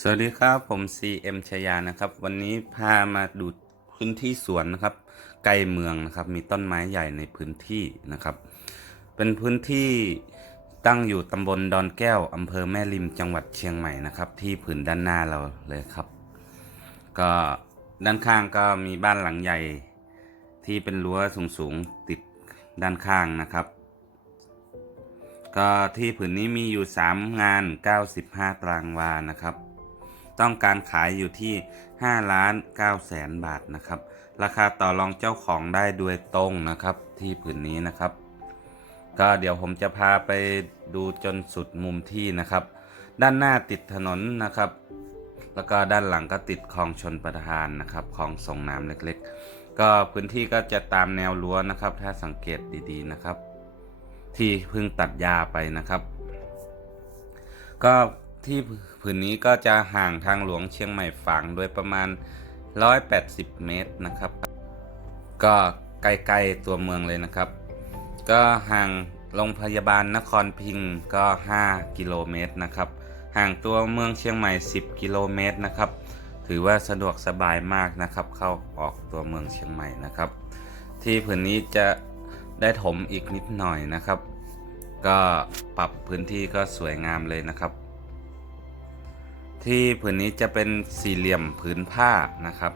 สวัสดีครับ ผม CM ชยานะครับ วันนี้พามาดูพื้นที่สวนนะครับ ใกล้เมืองนะครับ มีต้นไม้ใหญ่ในพื้นที่นะครับ เป็นพื้นที่ตั้งอยู่ตำบลดอนแก้วอำเภอแม่ริมจังหวัดเชียงใหม่นะครับ ที่ผืนด้านหน้าเราเลยครับ ก็ด้านข้างก็มีบ้านหลังใหญ่ที่เป็นรั้วสูงๆติดด้านข้างนะครับก็ที่ผืนนี้มีอยู่ 3 งาน 95 ตารางวานะครับ ต้องการขายอยู่ที่5ล้าน9แสนบาทนะครับ ราคาต่อรองเจ้าของได้โดยตรงนะครับที่ผืนนี้นะครับ ก็เดี๋ยวผมจะพาไปดูจนสุดมุมที่นะครับ ด้านหน้าติดถนนนะครับ แล้วก็ด้านหลังก็ติดคลองชนประทานนะครับคลองส่งน้ำเล็กๆ ก็พื้นที่ก็จะตามแนวรั้วนะครับ ถ้าสังเกตดีๆนะครับ ที่เพิ่งตัดหญ้าไปนะครับ ก็ที่ ผืนนี้ก็จะห่างทางหลวงเชียงใหม่ฝางโดยประมาณ 180 เมตรนะครับ ก็ใกล้ๆตัวเมืองเลยนะครับ ก็ห่างโรงพยาบาลนครพิงค์ก็ 5 กิโลเมตรนะครับ ห่างตัวเมืองเชียงใหม่ 10 กิโลเมตรนะครับ ถือว่าสะดวกสบายมากนะครับ เข้าออกตัวเมืองเชียงใหม่นะครับ ที่ผืนนี้จะได้ถมอีกนิดหน่อยนะครับ ก็ปรับพื้นที่ก็สวยงามเลยนะครับ ที่ผืนนี้จะเป็นสี่เหลี่ยมผืนผ้านะครับ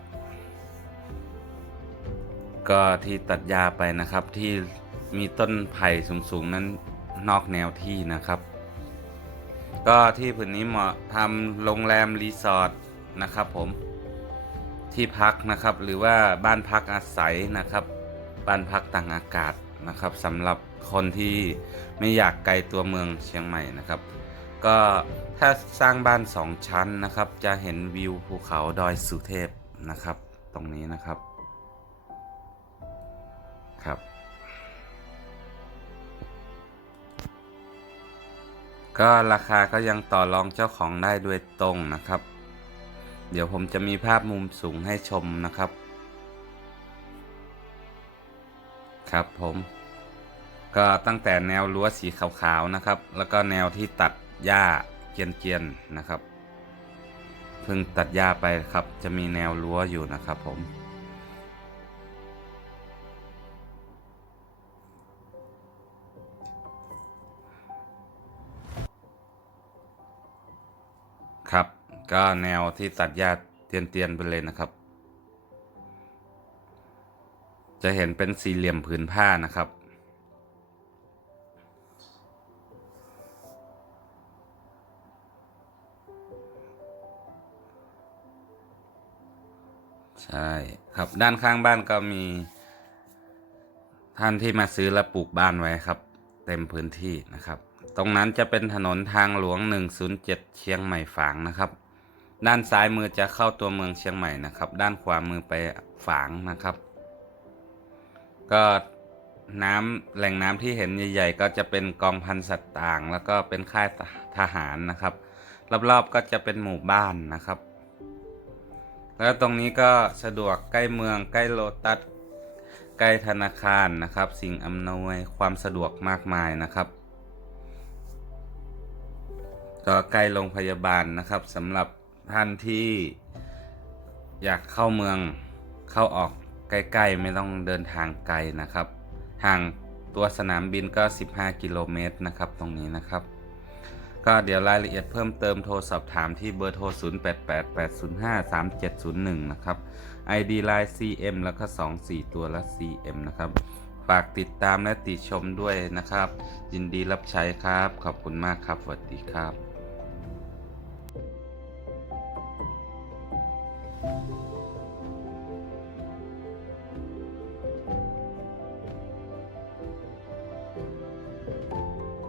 ก็ที่ตัดหญ้าไปนะครับที่มีต้นไผ่สูงๆนั้นนอกแนวที่นะครับ ก็ที่ผืนนี้เหมาะทำโรงแรมรีสอร์ทนะครับผมที่พักนะครับหรือว่าบ้านพักอาศัยนะครับ บ้านพักต่างอากาศนะครับสำหรับคนที่ไม่อยากไกลตัวเมืองเชียงใหม่นะครับ ก็ถ้าสร้างบ้านสองชั้นนะครับ จะเห็นวิวภูเขาดอยสุเทพนะครับ ตรงนี้นะครับครับ ก็ราคาก็ยังต่อรองเจ้าของได้ด้วยตรงนะครับ เดี๋ยวผมจะมีภาพมุมสูงให้ชมนะครับ ครับผม ก็ตั้งแต่แนวรั้วสีขาวๆนะครับ แล้วก็แนวที่ตัด หญ้าเกียนๆนะครับ เพิ่งตัดหญ้าไปครับ จะมีแนวรั้วอยู่นะครับผม ครับ ก็แนวที่ตัดหญ้าเตียนๆไปเลยนะครับ จะเห็นเป็นสี่เหลี่ยมผืนผ้านะครับ ใช่ครับด้านข้างบ้านก็มี ท่านที่มาซื้อและปลูกบ้านไว้ครับ เต็มพื้นที่นะครับ ตรงนั้นจะเป็นถนนทางหลวง 107 เชียงใหม่ฝางนะครับ ด้านซ้ายมือจะเข้าตัวเมืองเชียงใหม่นะครับ ด้านขวามือไปฝางนะครับ ก็น้ำแหล่งน้ำที่เห็นใหญ่ ๆ ก็จะเป็นกองพันสัตว์ต่าง แล้วก็เป็นค่ายทหารนะครับ รอบๆก็จะเป็นหมู่บ้านนะครับ แล้วตรงนี้ก็สะดวกใกล้เมืองใกล้โลตัสใกล้ธนาคารนะครับ สิ่งอำนวยความสะดวกมากมายนะครับ ก็ใกล้โรงพยาบาลนะครับสำหรับท่านที่อยากเข้าเมืองเข้าออกใกล้ๆ ไม่ต้องเดินทางไกลนะครับห่างตัวสนามบินก็ 15 กิโลเมตรนะครับ ตรงนี้นะครับ ก็เดี๋ยวรายละเอียดเพิ่มเติมโทรสอบถามที่เบอร์โทร 0888053701 นะครับ ID Line CM แล้วก็ 24 ตัวละ CM นะครับ ฝากติดตามและติชมด้วยนะครับ ยินดีรับใช้ครับ ขอบคุณมากครับ สวัสดีครับ